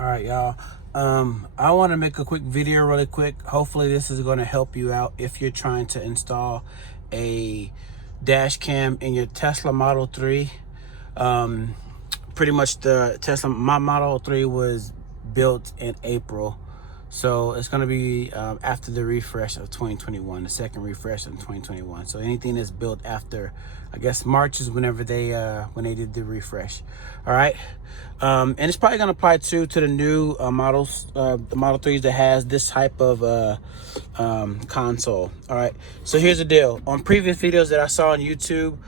All right, y'all. I want to make a quick video really quick. Hopefully this is going to help you out if you're trying to install a dash cam in your Tesla Model 3. Pretty much my Model 3 was built in April. So it's going to be after the refresh of 2021, the second refresh of 2021. So anything that's built after, I guess March is whenever they did the refresh. All right, and it's probably going to apply to the new models, the Model 3s that has this type of console. All right, so here's the deal. On previous videos that I saw on YouTube,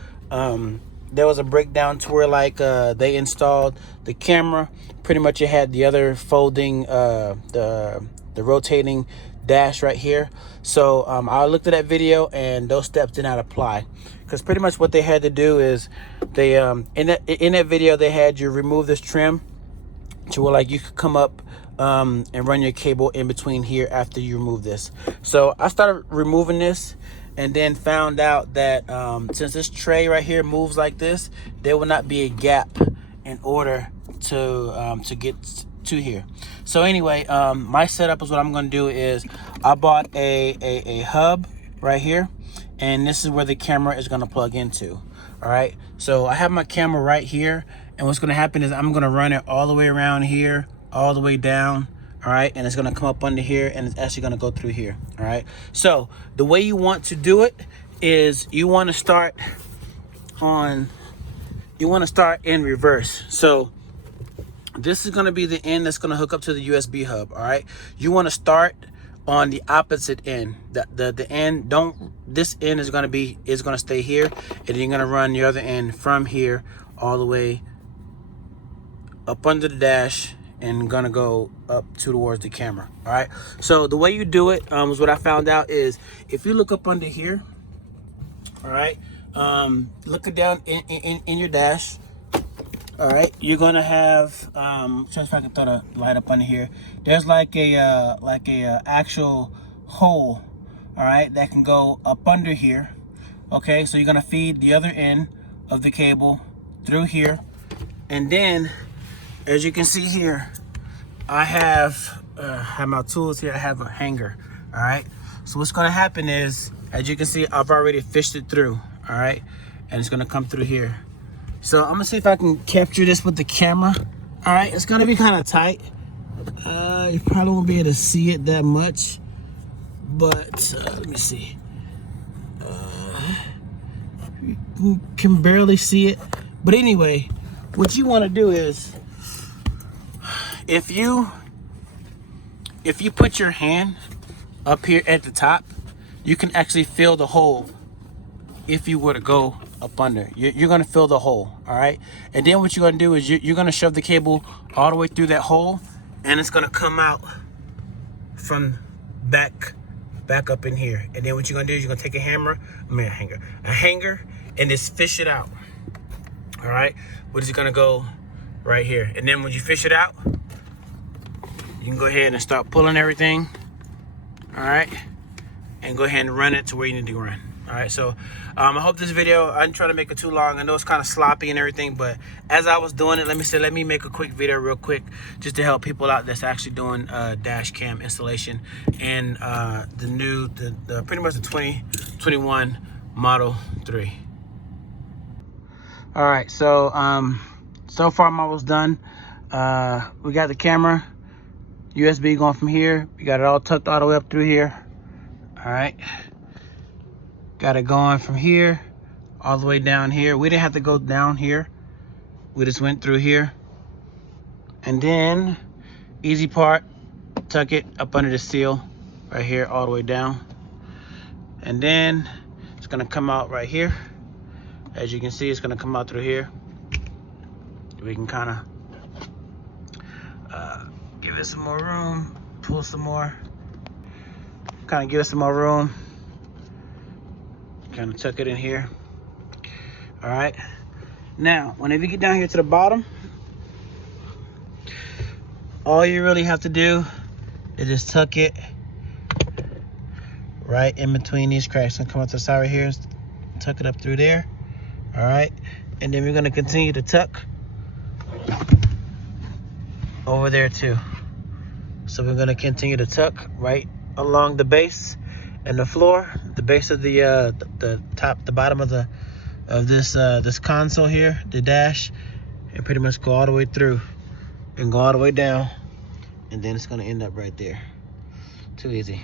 there was a breakdown to where like they installed the camera. Pretty much it had the other folding, the rotating dash right here. So I looked at that video and those steps did not apply, because pretty much what they had to do is they in that video they had you remove this trim to where like you could come up and run your cable in between here after you remove this. So I started removing this and then found out that since this tray right here moves like this, there will not be a gap in order to get to here. So anyway, my setup is what I'm going to do is I bought a hub right here, and this is where the camera is going to plug into. All right, so I have my camera right here, and what's going to happen is I'm going to run it all the way around here, all the way down. All right, and it's going to come up under here, and it's actually going to go through here. All right, so the way you want to do it is you want to start in reverse. So this is going to be the end that's going to hook up to the USB hub. All right, you want to start on the opposite end. The end, this end is going to stay here, and then you're going to run the other end from here all the way up under the dash and gonna go up towards the camera. All right, so the way you do it is what I found out is if you look up under here, all right, look it down in your dash. All right, you're gonna have just if I can throw the light up under here, there's like a actual hole, all right, that can go up under here. Okay, so you're gonna feed the other end of the cable through here, and then as you can see here, I have my tools here. I have a hanger. All right, so what's going to happen is, as you can see, I've already fished it through. All right, and it's going to come through here. So I'm gonna see if I can capture this with the camera. All right, it's going to be kind of tight. You probably won't be able to see it that much, but let me see. You can barely see it, but anyway, what you want to do is, if you put your hand up here at the top, you can actually feel the hole. If you were to go up under, you're going to feel the hole. All right, and then what you're going to do is you're going to shove the cable all the way through that hole, and it's going to come out from back up in here. And then what you're going to do is you're going to take a hanger, and just fish it out. All right, what is it going to go right here? And then when you fish it out, you can go ahead and start pulling everything. All right, and go ahead and run it to where you need to run. All right, so I hope this video, I didn't try to make it too long. I know it's kind of sloppy and everything, but as I was doing it, let me make a quick video real quick just to help people out that's actually doing dash cam installation and pretty much the 2021 Model 3. All right, so so far I'm almost done. We got the camera USB going from here. We got it all tucked all the way up through here. All right, got it going from here all the way down here. We didn't have to go down here, we just went through here. And then easy part, tuck it up under the seal right here all the way down, and then it's gonna come out right here. As you can see, it's gonna come out through here. We can kind of give it some more room, pull some more, kind of give it some more room, kind of tuck it in here. All right, now whenever you get down here to the bottom, all you really have to do is just tuck it right in between these cracks. And come up to the side right here, tuck it up through there. All right, and then we're going to continue to tuck over there too. So we're gonna continue to tuck right along the base and the floor, the base of the top, the bottom of this console here, the dash, and pretty much go all the way through and go all the way down, and then it's gonna end up right there. Too easy.